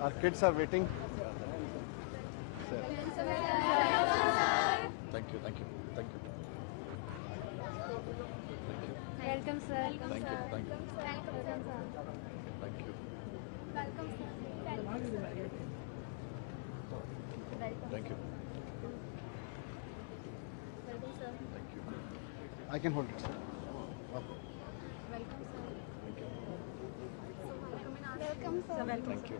Our kids are waiting. Sir. Thank you. Welcome, sir. Thank you. Welcome, sir. Thank you. Welcome, sir. Thank you. Welcome, sir. Thank you. I can hold it, sir. Welcome, sir. Thank you. Welcome, sir. Thank you.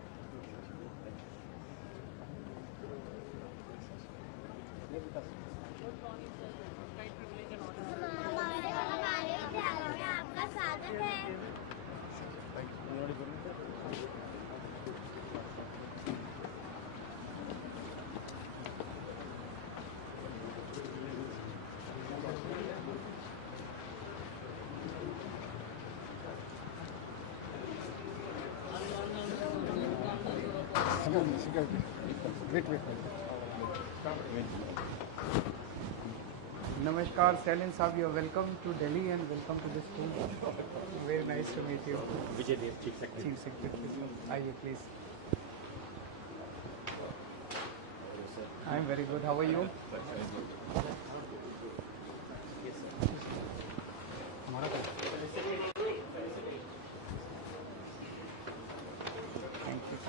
आपका स्वागत है। Thank you. Security. Wait. Namaskar, Stalin Saab, you are welcome to Delhi and welcome to the school. Very nice to meet you. Vijay Dev, Chief Secretary. Chief Secretary. Aye, please. I am very good. How are you? Thank you.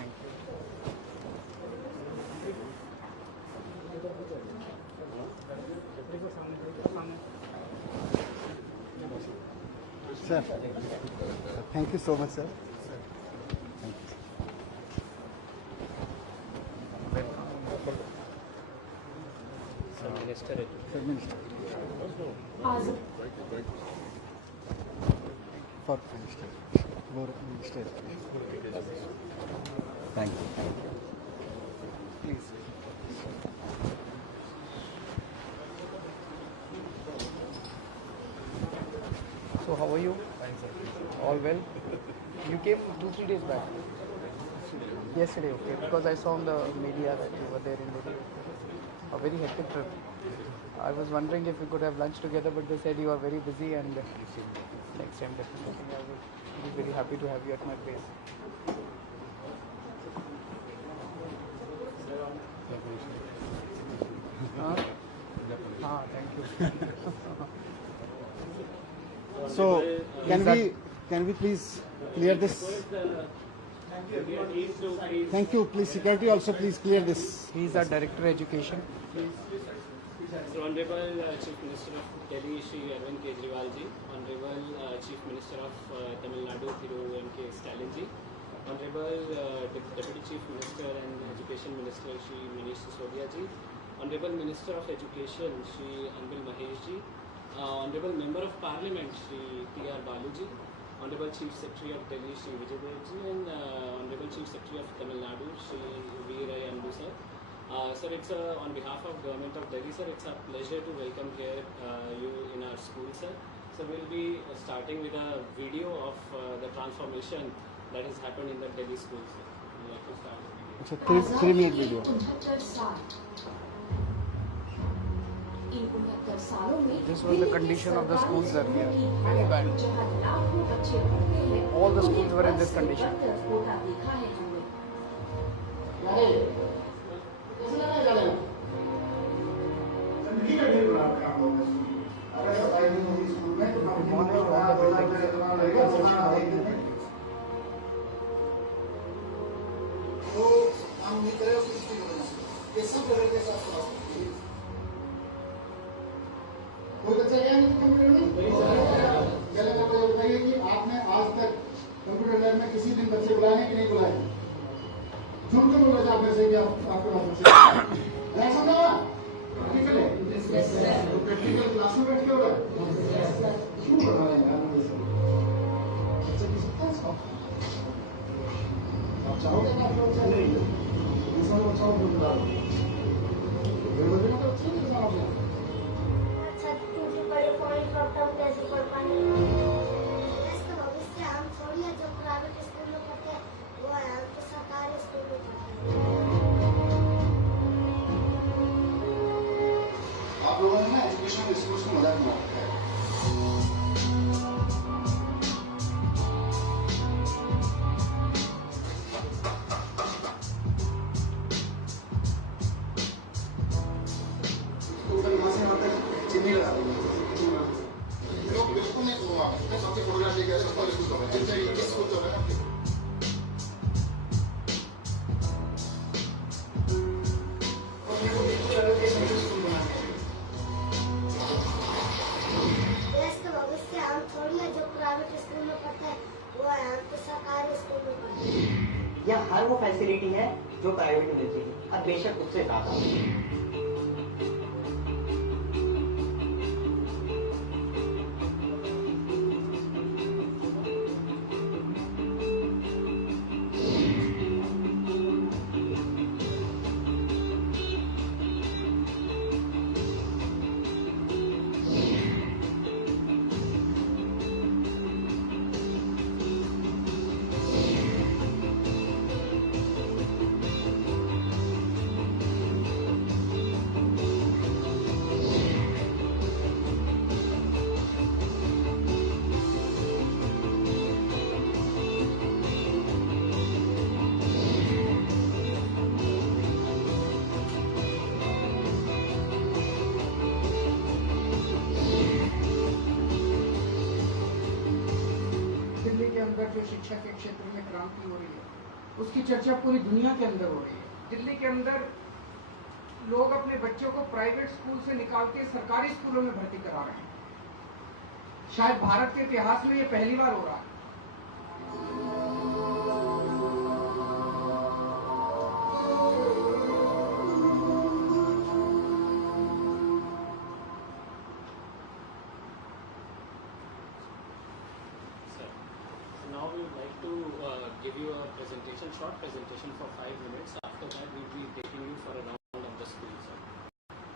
Sir. Thank you so much, sir. Sir, Minister. Sir, Minister. For Minister. Minister. Thank you. Please. So how are you? Fine, sir. All well? You came 2-3 days back. Yesterday, okay. Because I saw on the media that you were there in Delhi. A very hectic trip. I was wondering if we could have lunch together, but they said you are very busy and next time definitely I will be very happy to have you at my place. Thank you. So, can we please clear this? Thank you. Please, security also please clear this. He is our Director Education. So, Honorable Chief Minister of Delhi, Shri Arvind Kejriwal ji, Honorable Chief Minister of Tamil Nadu, Thiru Stalin ji, Honorable Deputy Chief Minister and Education Minister, Shri ji, Honorable Minister of Education, Shri Hon'ble ji, Honorable Member of Parliament, Shri T.R. Balu ji, Honorable Chief Secretary of Delhi, Shri Vijay Dev ji, and Honorable Chief Secretary of Tamil Nadu, Shri Hon'ble sir. Sir, it's on behalf of Government of Delhi, sir, it's a pleasure to welcome here you in our school, sir. So we'll be starting with a video of the transformation that has happened in the Delhi school, sir. We'd like to start the video. It's a 3-minute video. This was the condition of the schools earlier. Very bad. All the schools were in this condition. Demolished all the buildings. Reconstruction all new buildings. कोई बच्चा गया नहीं computer में? चलो मेरे को बताइए कि आपने आज तक कंप्यूटर लैब में किसी दिन बच्चे बुलाए हैं कि नहीं बुलाए? झूठ क्यों बोल रहे आप में से कि आपके पास बच्चे नहीं समझा? प्रैक्टिकल है? तो प्रैक्टिकल क्लास में बैठ के हो रहा है? क्यों बना रहे हैं यार? बच्चे की सकता है इसका? आप चाहोगे ना आपका बच्चा नहीं? दूसरा बच्चा को क्यों बुला रहे हो? मेरे बच्चे को तो अच्छी नहीं समझ रहे। कैसे पढ़ पाएंगे? इसका भविष्य हम थोड़ी है जो प्राइवेट स्कूल में पढ़ते हैं वो है हम तो सरकारी स्कूल में पढ़ते हैं। आप लोगों ने ना एजुकेशन स्कूल्स को मजाक बना रखा है। यहाँ हर वो फैसिलिटी है जो प्राइवेट में मिलती है और बेशक उससे ज़्यादा। जो शिक्षा के क्षेत्र में क्रांति हो रही है उसकी चर्चा पूरी दुनिया के अंदर हो रही है। दिल्ली के अंदर लोग अपने बच्चों को प्राइवेट स्कूल से निकाल के सरकारी स्कूलों में भर्ती करा रहे हैं। शायद भारत के इतिहास में ये पहली बार हो रहा है। Now we would like to give you a presentation, short presentation for 5 minutes. After that, we will be taking you for a round of the school, sir.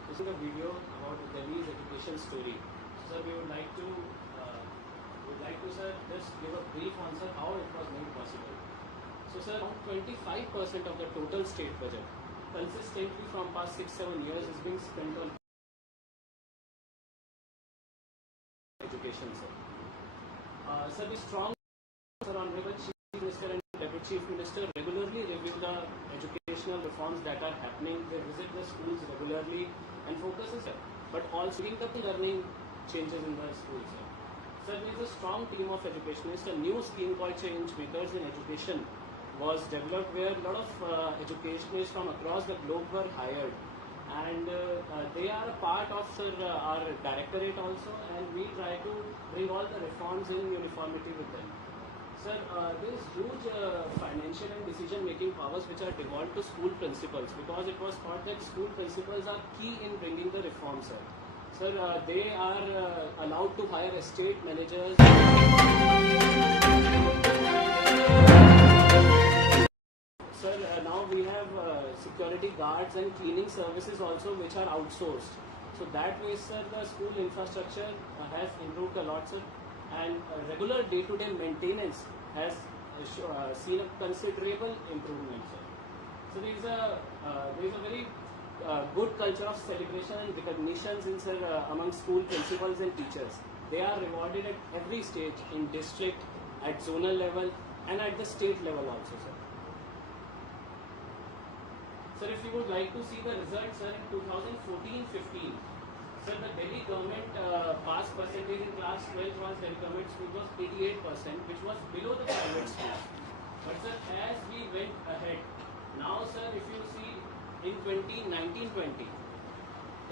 This is a video about Delhi's education story. Sir, we would like to, sir, just give a brief answer how it was made possible. So, sir, around 25% of the total state budget, consistently from past 6-7 years, is being spent on education, sir. Sir, the strong Honorable Chief Minister and Deputy Chief Minister regularly review the educational reforms that are happening. They visit the schools regularly and focuses there, but also bring the learning changes in the schools. Sir, there is a strong team of educationists. A new scheme called Change Makers in Education was developed where a lot of educationists from across the globe were hired, and they are a part of our directorate also, and we try to bring all the reforms in uniformity with them. Sir, there is huge financial and decision-making powers which are devolved to school principals, because it was thought that school principals are key in bringing the reforms, sir. Sir, they are allowed to hire estate managers. Sir, now we have security guards and cleaning services also which are outsourced. So that way, sir, the school infrastructure has improved a lot, sir. And regular day-to-day maintenance has seen a considerable improvement, sir. So there is a very good culture of celebration and recognitions in, sir, among school principals and teachers. They are rewarded at every stage, in district, at zonal level, and at the state level also, sir. Sir, if you would like to see the results, sir, in 2014-15, sir, the Delhi government pass percentage in class 12 was Delhi government school was 88%, which was below the private school. But sir, as we went ahead, now sir, if you see in 2019-20,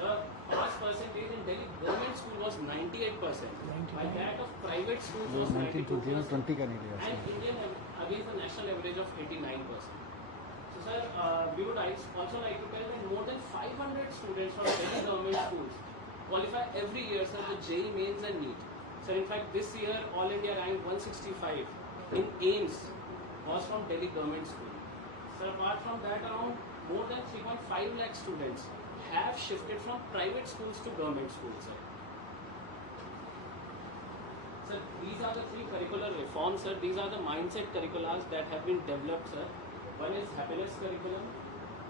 the pass percentage in Delhi government school was 98%, while that of private schools was 92%, and Indian against the national average of 89%. So sir, we would also like to tell that more than 500 students from Delhi government schools qualify every year, sir, the JEE mains and NEET. Sir, in fact, this year, All India rank 165 in AIMS was from Delhi government school. Sir, apart from that, around more than 3.5 lakh students have shifted from private schools to government schools, sir. Sir, these are the 3 curricular reforms, sir. These are the mindset curriculums that have been developed, sir. One is happiness curriculum.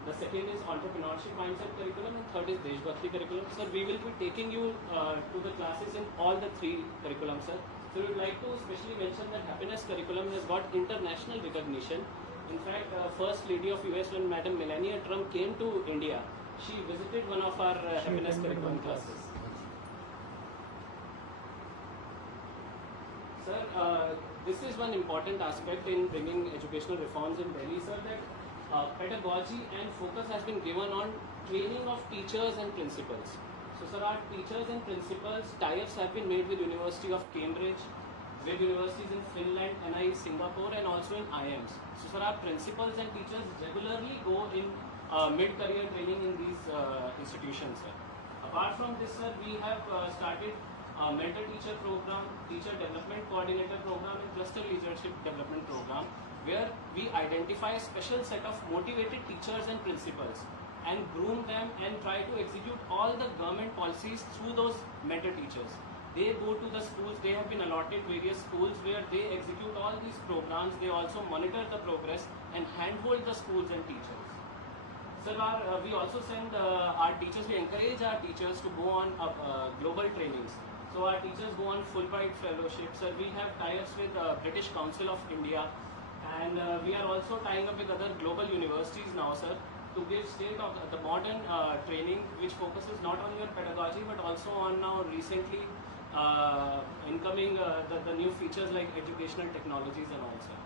The second is entrepreneurship mindset curriculum, and third is Deshbhakti curriculum. Sir, we will be taking you to the classes in all the 3 curriculums, sir. So we would like to especially mention that happiness curriculum has got international recognition. In fact, First Lady of US, when Madam Melania Trump came to India, she visited one of our happiness curriculum classes. Sir, this is one important aspect in bringing educational reforms in Delhi, sir, that pedagogy and focus has been given on training of teachers and principals. So, sir, our teachers and principals tie-ups have been made with University of Cambridge, with universities in Finland, NI, Singapore, and also in IIMs. So, sir, our principals and teachers regularly go in mid-career training in these institutions, sir. Apart from this, sir, we have started a mentor teacher program, teacher development coordinator program, and cluster leadership development program, where we identify a special set of motivated teachers and principals and groom them and try to execute all the government policies through those mentor teachers. They go to the schools, they have been allotted various schools where they execute all these programs. They also monitor the progress and handhold the schools and teachers. Sir, we also send our teachers, we encourage our teachers to go on global trainings. So our teachers go on Fulbright fellowship. Sir, we have tie-ups with British Council of India, and we are also tying up with other global universities now, sir, to give state of the modern training, which focuses not on your pedagogy but also on now recently incoming the new features like educational technologies and all, sir.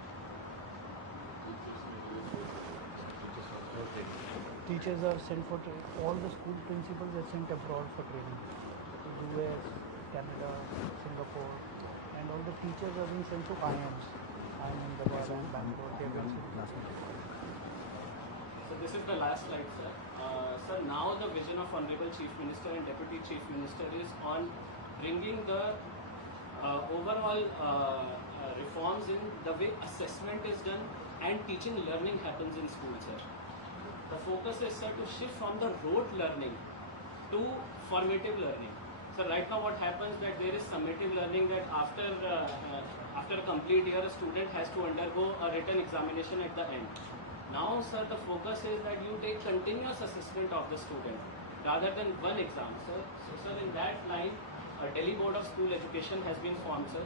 Teachers are sent for all the school principals are sent abroad for training. US, Canada, Singapore, and all the teachers are being sent to IIMs. IIM in Bangalore, they have been sent. So this is the last slide, sir. Sir, now the vision of Honorable Chief Minister and Deputy Chief Minister is on bringing the overall reforms in the way assessment is done and teaching learning happens in schools, sir. The focus is, sir, to shift from the rote learning to formative learning. So right now what happens that there is summative learning, that after a complete year a student has to undergo a written examination at the end. Now, sir, the focus is that you take continuous assessment of the student rather than one exam, sir. So, sir, in that line, Delhi Govt School education has been formed, sir,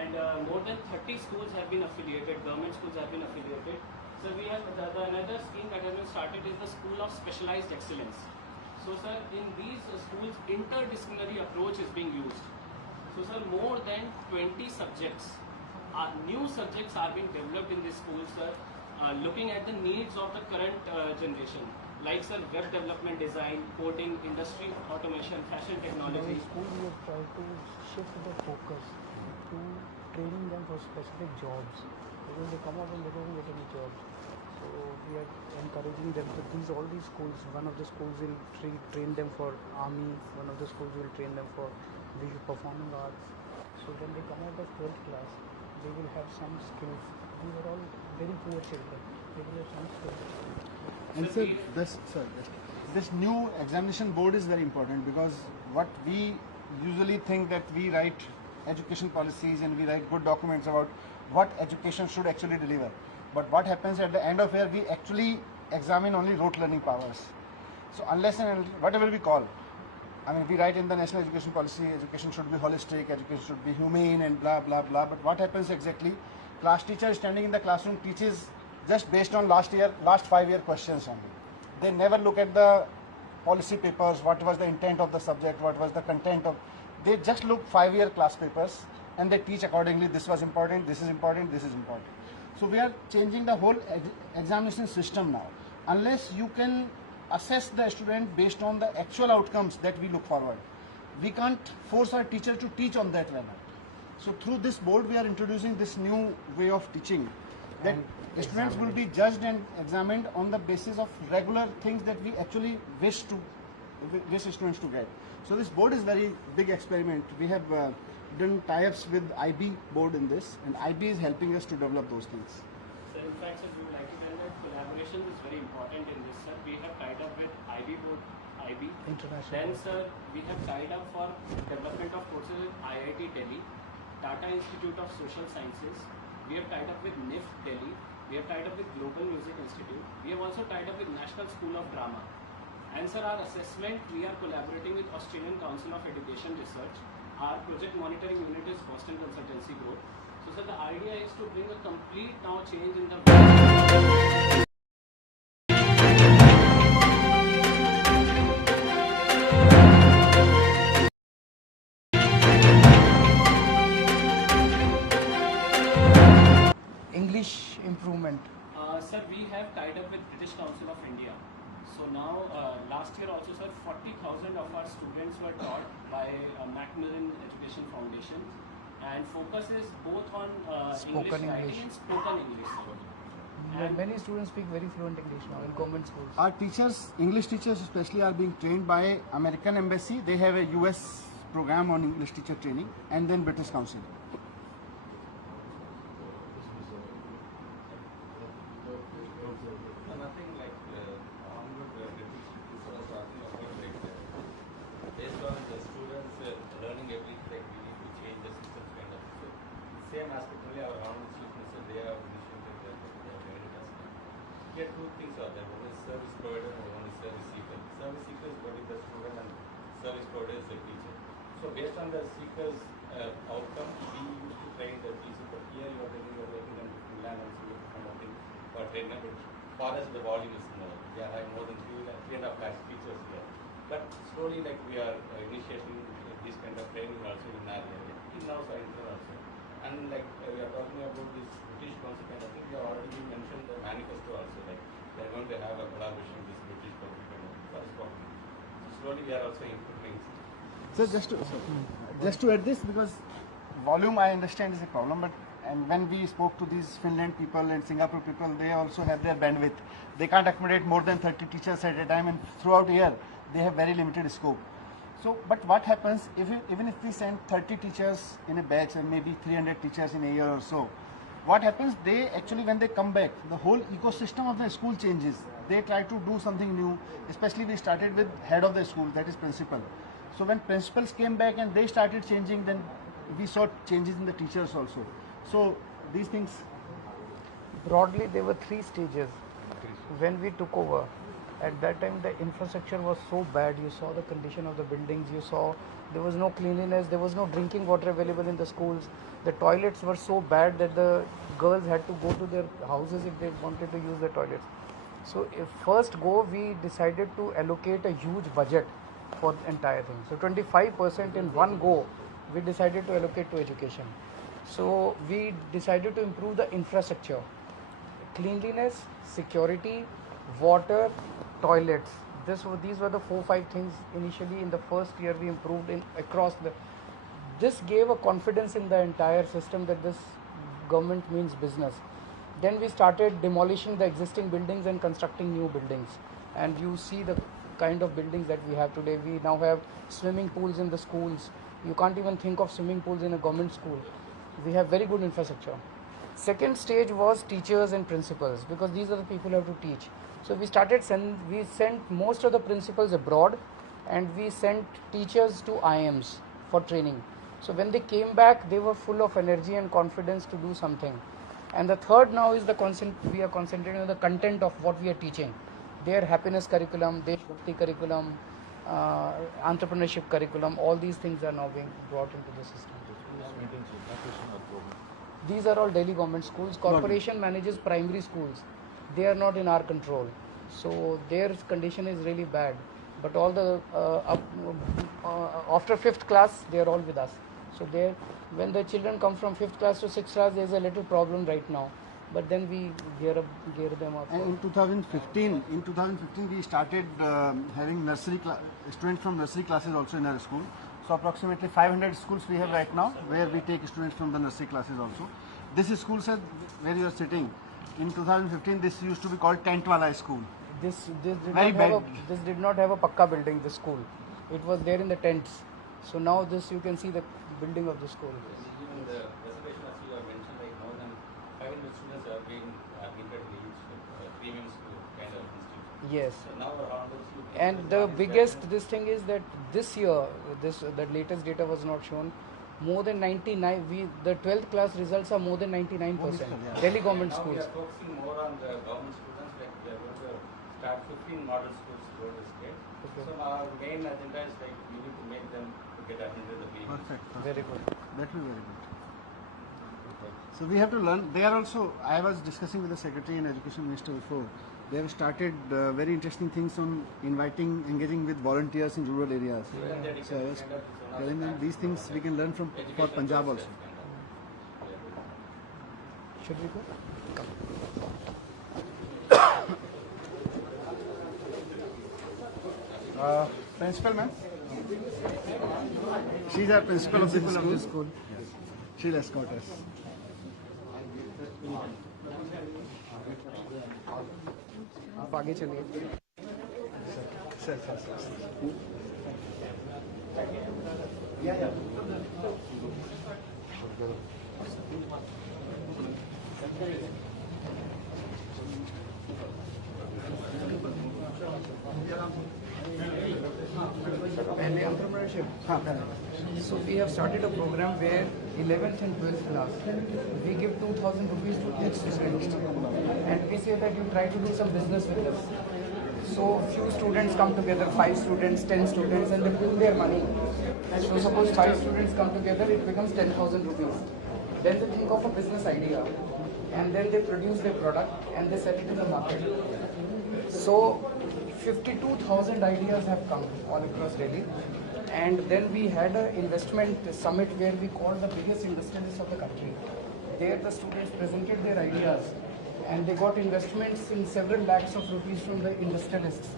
and more than 30 schools have been affiliated, government schools have been affiliated. So we have another scheme that has been started is the School of Specialized Excellence. So, sir, in these schools, interdisciplinary approach is being used. So, sir, more than 20 subjects, new subjects are being developed in these schools, sir, looking at the needs of the current generation, like, sir, web development, design, coding, industry, automation, fashion technology. In school, we have tried to shift the focus to training them for specific jobs, because they come out and they don't get any jobs. So we are encouraging them to all these schools. One of the schools will train them for army. One of the schools will train them for visual performing arts. So when they come out of 12th class, they will have some skills. These are all very poor children. They will have some skills. And this new examination board is very important, because what we usually think that we write education policies and we write good documents about what education should actually deliver. But what happens at the end of year, we actually examine only rote learning powers. So unless and whatever we call, I mean, we write in the national education policy, education should be holistic, education should be humane and blah, blah, blah. But what happens exactly? Class teacher standing in the classroom teaches just based on last 5-year questions only. They never look at the policy papers, what was the intent of the subject, what was the content of, they just look 5-year class papers and they teach accordingly. This was important, this is important, this is important. So we are changing the whole examination system now. Unless you can assess the student based on the actual outcomes that we look forward, we can't force our teacher to teach on that level. So through this board, we are introducing this new way of teaching, that the students will be judged and examined on the basis of regular things that we actually wish students to get. So this board is very big experiment. We have done tie-ups with IB board in this, and IB is helping us to develop those things. Sir, in fact, sir, we would like to tell that collaboration is very important in this, sir. We have tied up with IB board, IB. International. Then, sir, we have tied up for development of courses with IIT Delhi, Tata Institute of Social Sciences. We have tied up with NIFT Delhi. We have tied up with Global Music Institute. We have also tied up with National School of Drama. And, sir, our assessment, we are collaborating with Australian Council of Education Research. Our project monitoring unit is Boston Consultancy Group. So, sir, the idea is to bring a complete now change in the English improvement. Sir, we have tied up with British Council of India. So now, last year also, sir, 40,000 of our students were taught by Macmillan Education Foundation, and focus is both on Spoken English writing English. and spoken English. And Many students speak very fluent English now in government schools. Our teachers, English teachers especially, are being trained by American Embassy. They have a US program on English teacher training, and then British Council. Nothing like onward was talking about like based on the students learning ability, like we need to change the system kind of. So same aspect only our Hon'ble Chief Minister, they have initiated that they have made it as well. Here two things are there. One is service provider and one is service seeker. Service seeker is what is the student and service provider is the teacher. So based on the seeker's outcome, we used to train the teacher. But here you are taking your working on Milan and so kind of thing for training. But for us the volume is more. We are having more than 3.5 lakh teachers here. But slowly, like we are initiating this kind of training also in our area, in also also. And like we are talking about this British Council kind of thing, we have already mentioned the manifesto also. Like they are going to have a collaboration with this British Council kind of thing. That's problem. So slowly we are also improving. So just to add this, because volume I understand is a problem, but and when we spoke to these Finland people and Singapore people, they also have their bandwidth. They can't accommodate more than 30 teachers at a time, and throughout the year they have very limited scope. So, but what happens even if we send 30 teachers in a batch and maybe 300 teachers in a year or so, what happens? They actually, when they come back, the whole ecosystem of the school changes. They try to do something new. Especially we started with head of the school, that is principal. So when principals came back and they started changing, then we saw changes in the teachers also. So these things. Broadly, there were 3 stages when we took over. At that time, the infrastructure was so bad. You saw the condition of the buildings. You saw there was no cleanliness. There was no drinking water available in the schools. The toilets were so bad that the girls had to go to their houses if they wanted to use the toilets. So, first go, we decided to allocate a huge budget for the entire thing. So, 25% in one go, we decided to allocate to education. So, we decided to improve the infrastructure, cleanliness, security, water, toilets. These were the 4-5 things initially in the first year we improved in across the. This gave a confidence in the entire system that this government means business. Then we started demolishing the existing buildings and constructing new buildings. And you see the kind of buildings that we have today. We now have swimming pools in the schools. You can't even think of swimming pools in a government school. We have very good infrastructure. Second stage was teachers and principals, because these are the people who have to teach. So we sent most of the principals abroad, and we sent teachers to IMs for training. So when they came back, they were full of energy and confidence to do something. And the third now is we are concentrating on the content of what we are teaching. Their happiness curriculum, Desh Bhakti curriculum, entrepreneurship curriculum, all these things are now being brought into the system. These are all Delhi government schools. Corporation manages primary schools. They are not in our control. So their condition is really bad. But all the after 5th class, they are all with us. So when the children come from 5th class to 6th class, there is a little problem right now. But then we gear them up. And in 2015, we started having students from nursery classes also in our school. So approximately 500 schools we have right now, where we take students from the nursery classes also. This school, sir, where you are sitting, in 2015, this used to be called Tent Wala School. This did not have a pakka building, the school. It was there in the tents. So now you can see the building of the school. Even the reservation, as you have mentioned, like more than 500 students are being admitted in each premium school kind of institution. Yes. So now around those And the biggest thing is that this year, the latest data was not shown. More than 99. The 12th class results are more than 99%. Delhi government now schools. We are focusing more on the government students. Like we are going to start 15 model schools throughout the state. Okay. So our main agenda is like we need to make them get admitted the premium. Perfect. Very good. That will be very good. So we have to learn. They are also, I was discussing with the Secretary and Education Minister before, they have started very interesting things on engaging with volunteers in rural areas. So I was telling them these things we can learn for Punjab also. Should we go? Principal, ma'am. She's our principal of the school. She'll escort us. आप आगे चलिए. Sir. पहले entrepreneurship. So we have started a program where 11th and 12th class, we give 2,000 rupees to each student, and we say that you try to do some business with us. So few students come together, 5 students, 10 students, and they put their money. So suppose 5 students come together, it becomes 10,000 rupees. Then they think of a business idea, and then they produce their product and they sell it in the market. So 52,000 ideas have come all across Delhi, and then we had an investment summit where we called the biggest industrialists of the country. There the students presented their ideas, and they got investments in several lakhs of rupees from the industrialists.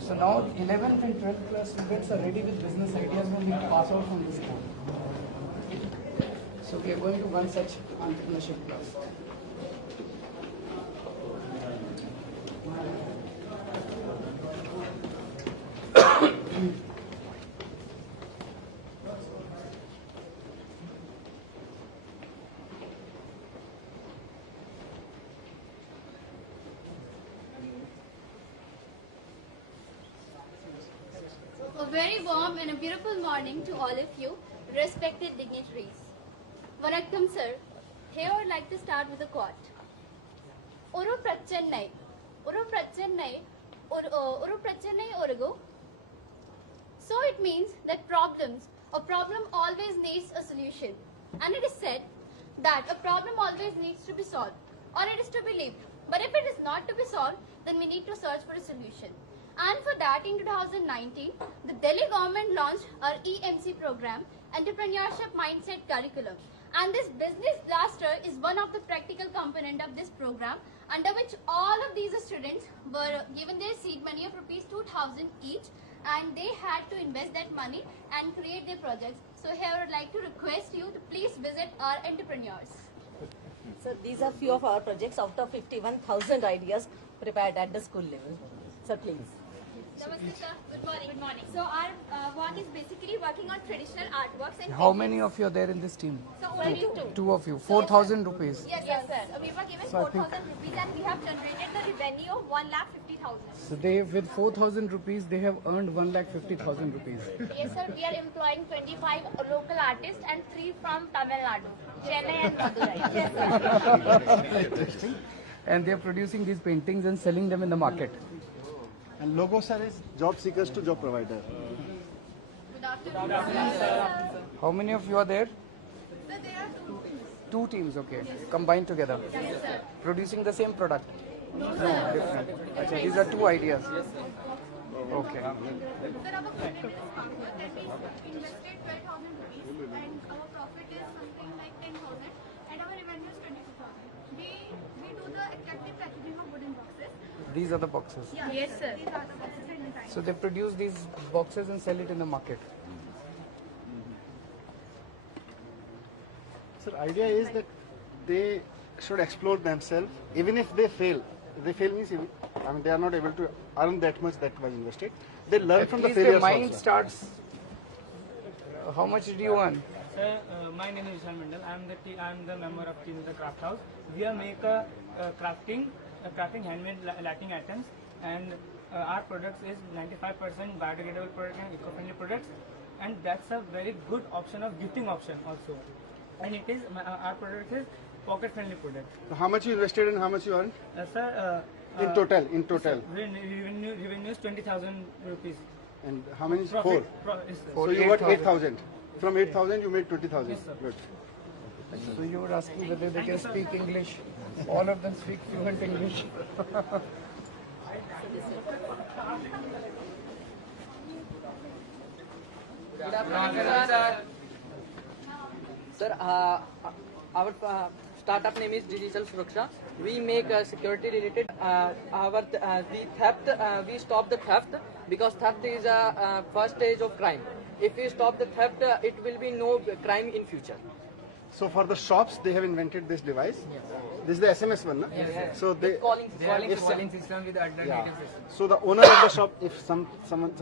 So now 11th and 12th class students are ready with business ideas when they pass out from the school. So we are going to one such entrepreneurship class. A very warm and a beautiful morning to all of you, respected dignitaries. Vanakkam sir, here I would like to start with a quote. Oru prachennai orugu. So it means that a problem always needs a solution. And it is said that a problem always needs to be solved, or it is to be lived. But if it is not to be solved, then we need to search for a solution. And for that, in 2019, the Delhi government launched our EMC program, Entrepreneurship Mindset Curriculum. And this business blaster is one of the practical component of this program, under which all of these students were given their seed money of rupees 2,000 each, and they had to invest that money and create their projects. So here I would like to request you to please visit our entrepreneurs. So these are few of our projects out of 51,000 ideas prepared at the school level. So please. Namaste sir. Good morning. Good morning. So our work is basically working on traditional artworks and How many of you are there in this team? So only two. 2 of you. 4,000 rupees. Yes, sir. We were given 4,000 rupees and we have generated the revenue of 1,50,000. So they, with 4,000 rupees, they have earned 1,50,000 rupees. Yes, sir. We are employing 25 local artists and 3 from Tamil Nadu, Chennai and Madurai. Yes, sir. Interesting. And they are producing these paintings and selling them in the market. And logo, sir, is job seekers to job provider. Good afternoon, sir. How many of you are there? Sir, there are 2 teams, okay. Combined together. Yes, sir. Producing the same product. No, Different. Achha, these are 2 ideas. Okay. Sir, our credit is conquered that we invested 12,000 rupees and our profit is something like 10,000 and our revenue is 22,000. We do the attractive packaging of wooden boxes. These are the boxes. Yeah. Yes, sir. These are the boxes in the time. So they produce these boxes and sell it in the market. Sir, idea is that they should explore themselves, even if they fail. If they fail means, I mean, they are not able to earn that much that was invested. They learn from the At least failures their mind also. starts. How much did you earn? Sir, my name is Hon'ble. I am the member of team of the craft house. We are make a crafting handmade lighting items, and our products is 95% biodegradable product and eco-friendly products, and that's a very good option of gifting option also. And it is our product is pocket-friendly product. So how much you invested and how much you earned? Sir, In total. revenue is 20,000 rupees. And how many? Profit, 4. yes, sir. So you got 8,000. From 8,000 you made 20,000. Yes, sir. Good. So you were asking whether they can speak English. All of them speak fluent English. Good afternoon, sir. Sir, our startup name is Digital Suraksha. We make security related. We stop the theft because theft is a first stage of crime. If we stop the theft, it will be no crime in future. So for the shops, they have invented this device. This is the SMS one, no? Yes. So they calling system with alternative system. So the owner of the shop, if someone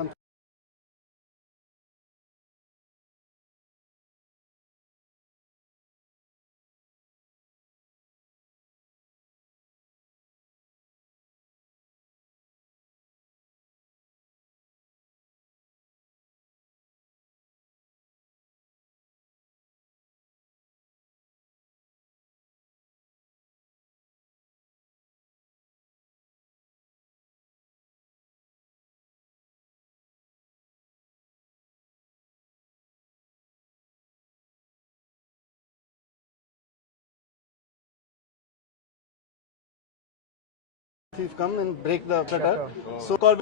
thief come and break the shutter, so called.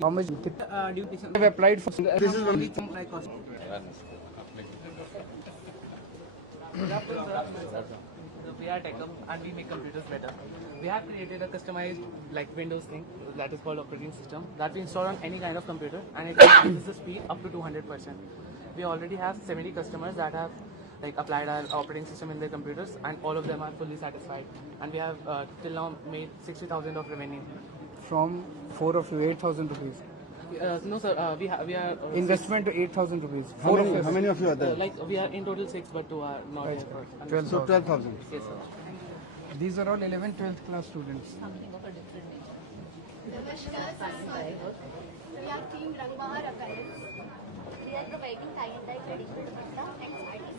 How much have applied for? This is only we are tech and we make computers better. We have created a customized like Windows thing that is called operating system that we install on any kind of computer and it increases the speed up to 200%. We already have 70 customers that have like applied our operating system in their computers and all of them are fully satisfied. And we have till now made 60,000 of revenue. from 4 of you, 8,000 rupees. No sir, we are Investment to 8,000 rupees. How many of you are there? like we are in total 6 but 2 are not here. 12,000. So 12,000. Yes sir. These are all 11th, 12th class students. We are Team Rangbahar Academy. We are providing tie-and-dye traditional kurta and sarees,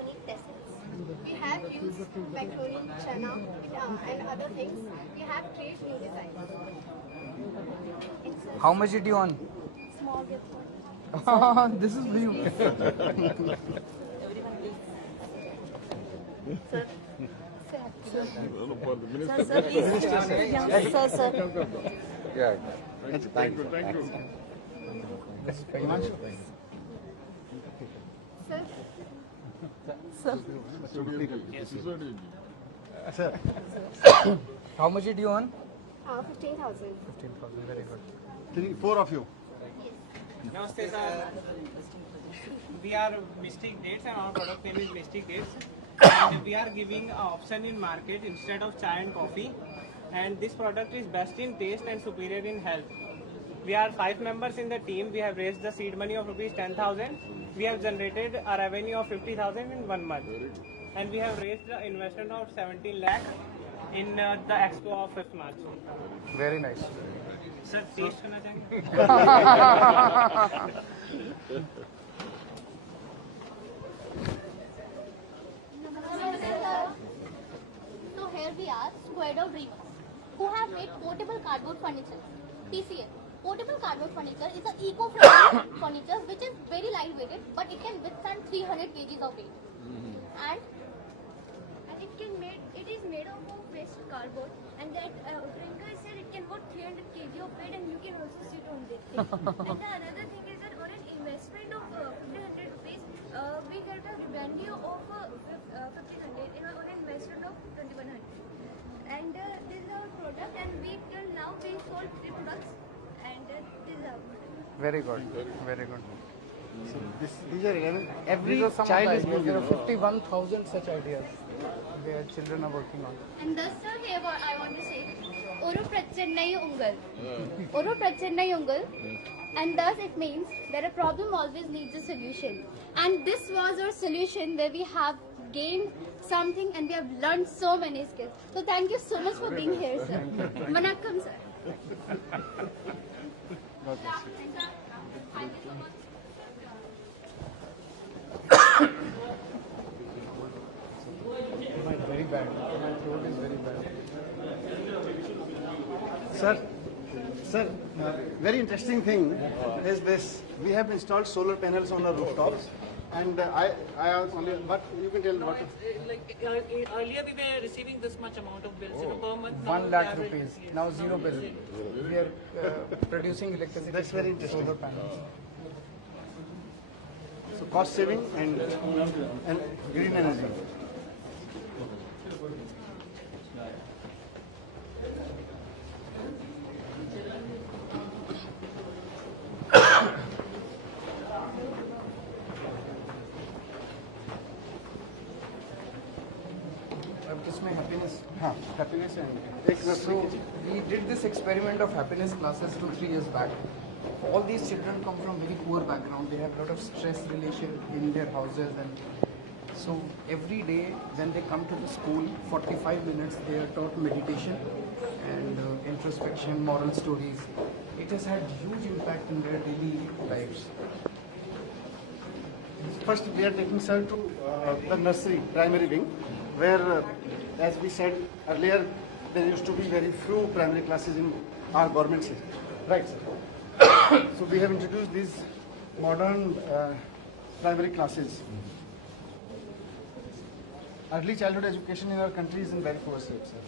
unique designs. We have used macaroni, chana, and other things. We have created new designs. It's a How much did you earn? small gift. This is for you. Sir, please. Yes, sir. Yeah. Thank you. This is Payman. Sir, Sir, How much did you earn? 15,000. 15,000. Very good. 4 of you. Namaste sir. We are Mystic Dates and our product name is Mystic Dates. And we are giving an option in market instead of chai and coffee. And this product is best in taste and superior in health. We are 5 members in the team. We have raised the seed money of rupees 10,000. We have generated a revenue of 50,000 in 1 month. And we have raised the investment of 17 lakh in the expo of 5th March. Very nice. Sir, taste करना चाहेंगे? So here we are, Square Dreamers, who have made portable cardboard furniture. PCF. Portable cardboard furniture is an eco-friendly furniture which is very lightweighted, but it can withstand 300 kgs of weight. And it is made of pressed cardboard, and that drinker said it can hold 300 kg of weight, and you can also sit on this thing. And the another thing is that on an investment of 1,500 rupees, we get a revenue of 1,500 on an investment of 2,100. And this is our product, and we till now we sold 3 products, and this is our product. Very good. Very good. These are 11. Every These are some child of is the ideas. There are moving. 51,000 such ideas where children are working on. And thus, sir, here I want to say, Uru Prachennai Ungal. Uru Prachennai Ungal. And thus it means that a problem always needs a solution. And this was our solution where we have gained something and we have learned so many skills. So thank you so much for being here, sir. Vanakkam, sir. Thank you so much. Very bad. My throat is very bad. Sir, very interesting thing is this. We have installed solar panels on our rooftops, and I only. But you can tell what. Earlier we were receiving this much amount of bills per month. 1 lakh rupees. Now 0 bill. We are producing electricity. That's very through interesting. solar panels. So cost saving and green energy. अब इसमें happiness. हाँ, happiness and एक So we did this experiment of happiness classes 2-3 years back. All these children come from very poor background. They have a lot of stress relation in their houses, and so every day when they come to the school, 45 minutes they are taught meditation and introspection, moral stories. It has had huge impact in their daily lives. First, we are taking sir to the nursery, primary wing, where, as we said earlier, there used to be very few primary classes in our government system. Right, sir? So we have introduced these modern primary classes. Early childhood education in our country is in very poor state, sir.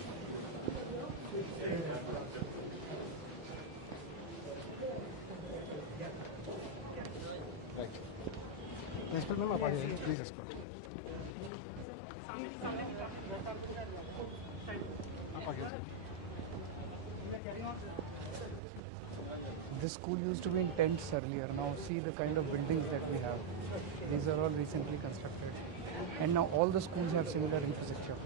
Principal ma'am, आप आइए, please escort. आप आइए. This school used to be in tents earlier. Now see the kind of buildings that we have. These are all recently constructed. And now all the schools have similar infrastructure.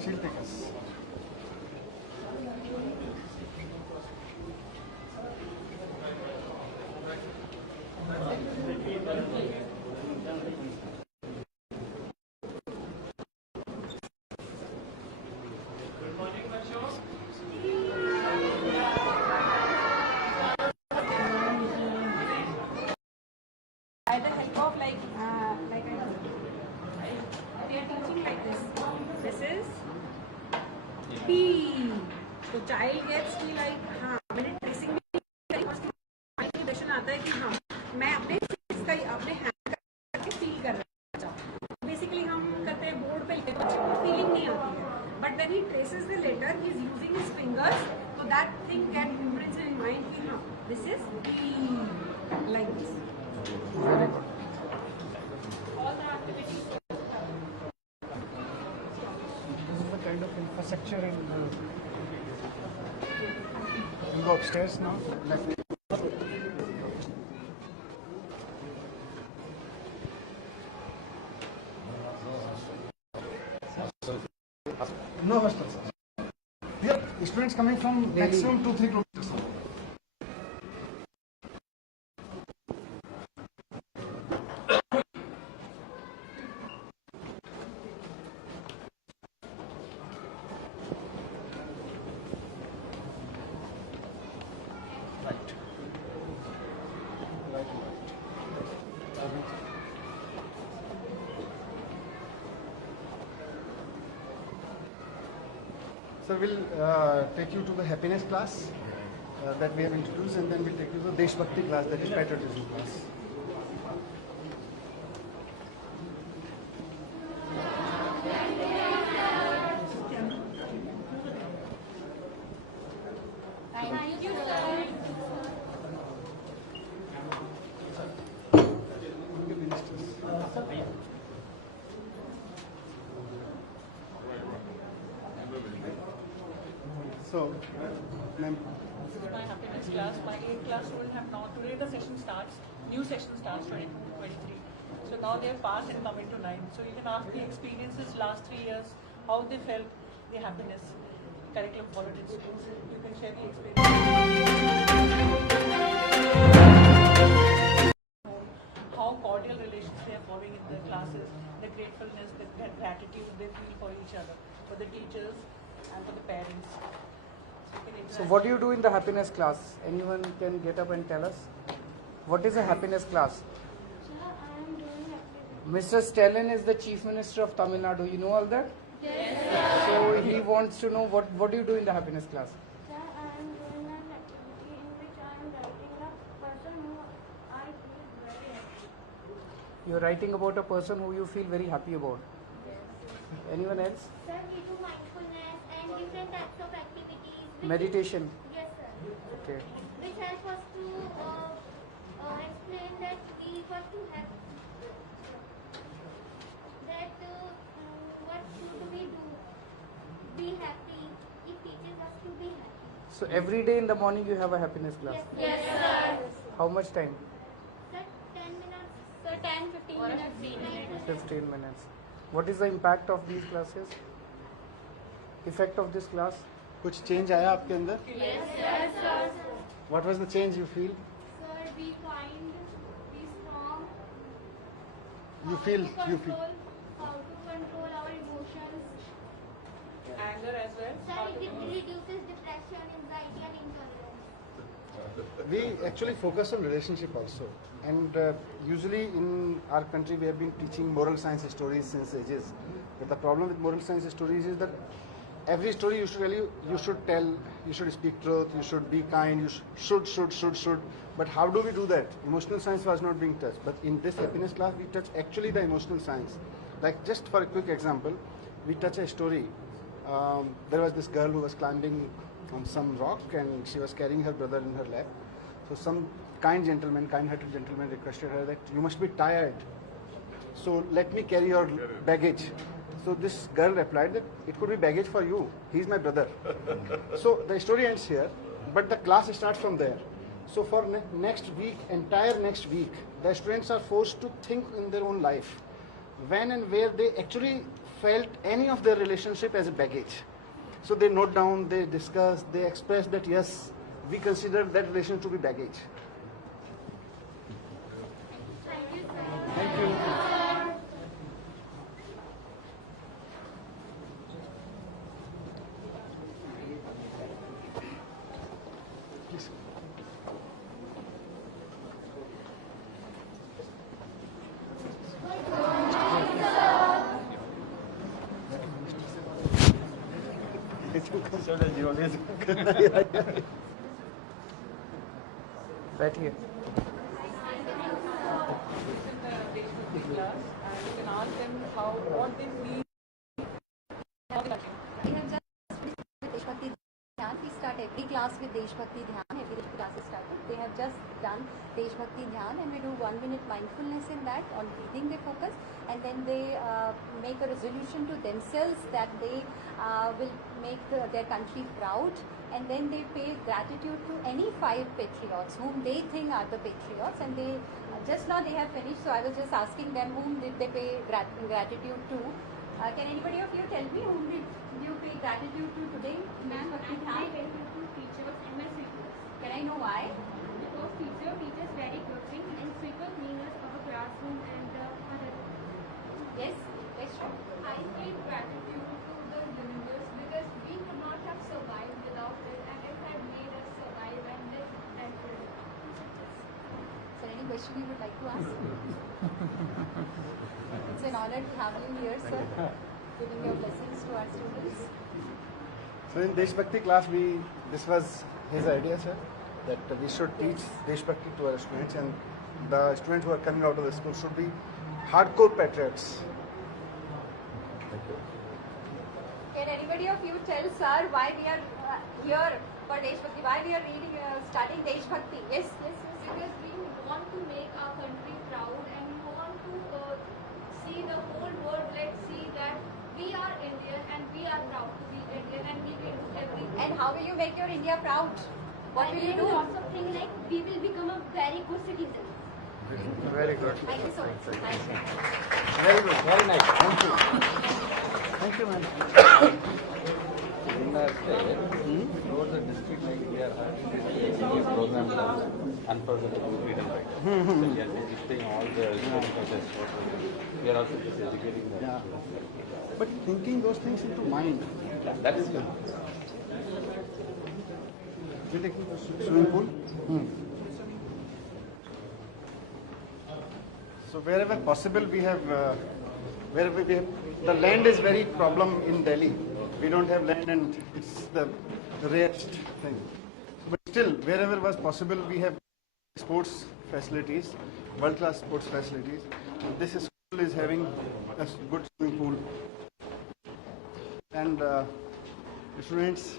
She'll take us. By the help of like I told, we are teaching like this. This is P. So child gets की like हाँ मैंने tracing में करी उसकी motivation आता है कि हाँ मैं अपने face का अपने hand करके feel कर रहा हूँ. Basically हम करते हैं board पे लिखते हैं बच्चे को feeling नहीं आती है. But when he traces the letter, he is using his fingers, so that thing get imprinted in mind कि हाँ this is P like this. Very good. All the activities. This is the kind of infrastructure in We'll go upstairs now. No hostel, sir. We have students coming from maximum 2-3 kilometers. So we'll take you to the happiness class that we have introduced, and then we'll take you to the Deshbhakti class, that is patriotism class. Thank you, sir. So, ma'am. This is my happiness class. My 8th class students have now, today the session starts, new session starts 22-23. So now they have passed and come into 9th. So you can ask the experiences last 3 years, how they felt, the happiness, curriculum followed in schools. You can share the experience. How cordial relations they are forming in the classes, the gratefulness, the gratitude they feel for each other, for the teachers and for the parents. So what do you do in the happiness class? Anyone can get up and tell us? What is a happiness class? Mr. Stalin is the Chief Minister of Tamil Nadu. You know all that? Yes, sir. So he wants to know what do you do in the happiness class? Sir, I am doing an activity in which I am writing a person who I feel very happy. You're writing about a person who you feel very happy about. Anyone else? Sir, we do mindfulness and different types of activities. Meditation. Yes, sir. Okay. Which help us to explain that we got to have that what should we do? Be happy. It teaches us to be happy. So every day in the morning you have a happiness class? Yes, sir. How much time? Sir, 10 minutes. So 10, 15 minutes. 15 minutes. What is the impact of these classes? Effect of this class? कुछ change आया आपके अंदर? Yes, sir. What was the change you feel? Sir, be kind, be strong. You feel. How to control our emotions. Anger as well. Sir, it reduces depression, anxiety, and intolerance. We actually focus on relationship also, and usually in our country we have been teaching moral science stories since ages. But the problem with moral science stories is that every story you should tell, you should speak truth, you should be kind, you should. But how do we do that? Emotional science was not being touched. But in this happiness class, we touch actually the emotional science. Like just for a quick example, we touch a story. There was this girl who was climbing on some rock and she was carrying her brother in her lap. So some kind-hearted gentleman requested her that you must be tired. So let me carry your baggage. So this girl replied that it could be baggage for you. He's my brother. So the story ends here, but the class starts from there. So for entire next week, the students are forced to think in their own life when and where they actually felt any of their relationship as a baggage. So they note down, they discuss, they express that yes, we consider that relation to be baggage. Thank you. Right here. Class, and you can ask them what they feel. We have just with Deshbhakti Dhyan. We start every class with Deshbhakti Dhyan. Every class is started. They have just done Deshbhakti Dhyan, and we do 1 minute mindfulness in that. On breathing they focus, and then they make a resolution to themselves that they will make their country proud, and then they pay gratitude to any 5 patriots whom they think are the patriots, and they just now they have finished. So I was just asking them whom did they pay gratitude to. Can anybody of you tell me whom did you pay gratitude to today? Ma'am, I pay gratitude to teachers and my sweepers. Can I know why? Because teacher teaches very good things, and sweeper clean us our classroom and other. Yes, question. I pay gratitude to the universe because we could not have survived without it, and it had made us survive and live and live. Sir, any question you would like to ask? It's an honor to have you here, sir, giving your blessings to our students. So in Deshbhakti class, this was his idea, sir, that we should teach Deshbhakti to our students, and the students who are coming out of the school should be hardcore patriots. Can anybody of you tell, sir, why we are here for Deshbhakti? Why we are studying Deshbhakti? Yes. Because we want to make our country proud, and we want to see the whole world, let's see that we are Indian and we are proud to be Indian, and we will do everything. And how will you make your India proud? What will you do? Lots of things like we will become a very good citizen. Very good. Thank you so much. Thank you. Very good. Very nice. Thank you. Thank you, ma'am. In the state, towards the district, like we are having this program called Unforgettable Freedom Fighter. So we are visiting all the cultures. We are also just educating them. Yeah. But thinking those things into mind. That is good. We taking swimming pool? So wherever possible, we have, the land is very problem in Delhi. We don't have land, and it's the rarest thing. But still, wherever was possible, we have sports facilities, world-class sports facilities. this school is having a good swimming pool, and students.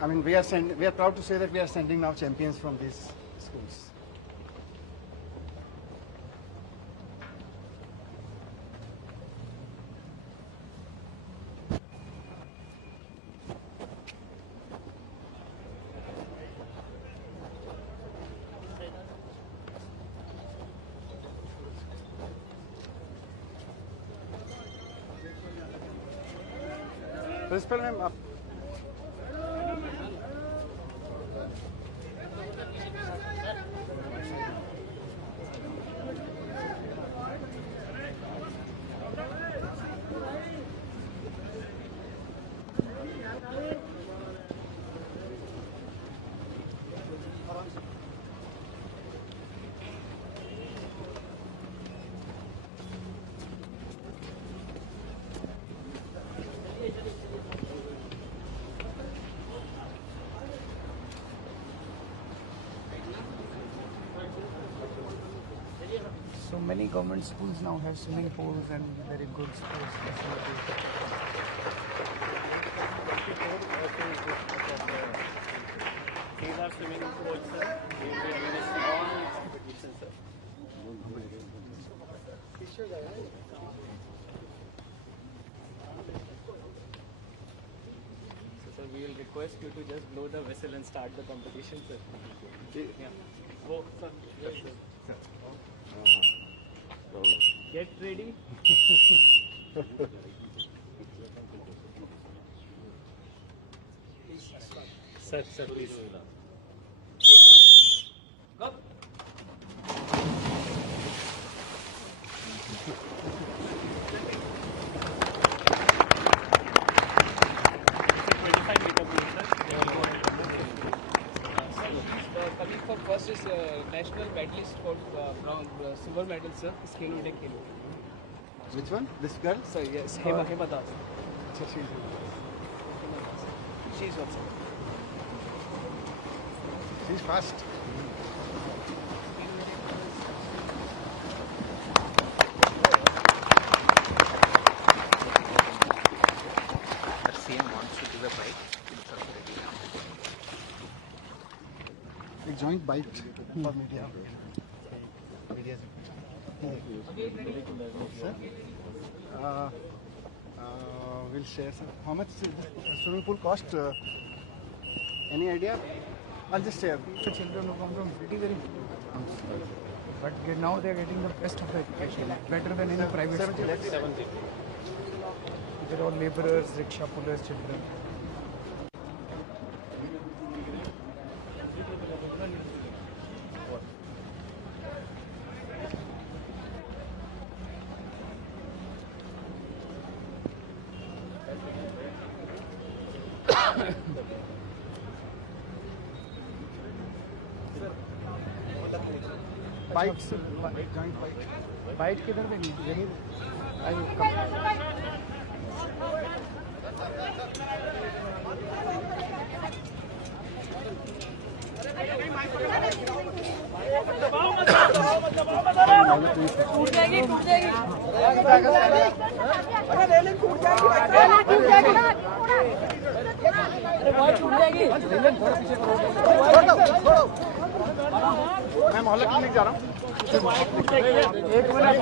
I mean, we are proud to say that we are sending now champions from these schools. Principal ma'am, आप So many government schools now have swimming pools and very good sports facilities. These are swimming pools, sir. We will be having a small competition, sir. So, sir, we will request you to just blow the whistle and start the competition, sir. Yeah. Go, sir. Yes, sir. Get ready. Sir, please. Go. Coming for first is national medalist for silver medal, sir. Kilo de kilo. Which one? This girl? Sir, yes. Hema Das. She's also. She's fast. CM wants to give a bite. A joint bite for media. Sir, we'll share, sir. How much does swimming pool cost? Any idea? I'll just share. The children who come from very but now they are getting the best of education, better than any private 70 school. lakhs. They're all laborers, rickshaw pullers, children. Bite, sir. Joint bite. Bite किधर पे नहीं है? टूट जाएगी टूट जाएगी अरे railing टूट जाएगी अरे बहुत टूट जाएगी मैं मोहल्ला क्लिनिक जा रहा हूँ। एक minute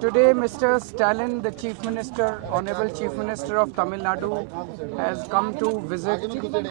Today, Mr. Stalin, the Chief Minister, Honorable Chief Minister of Tamil Nadu, has come to visit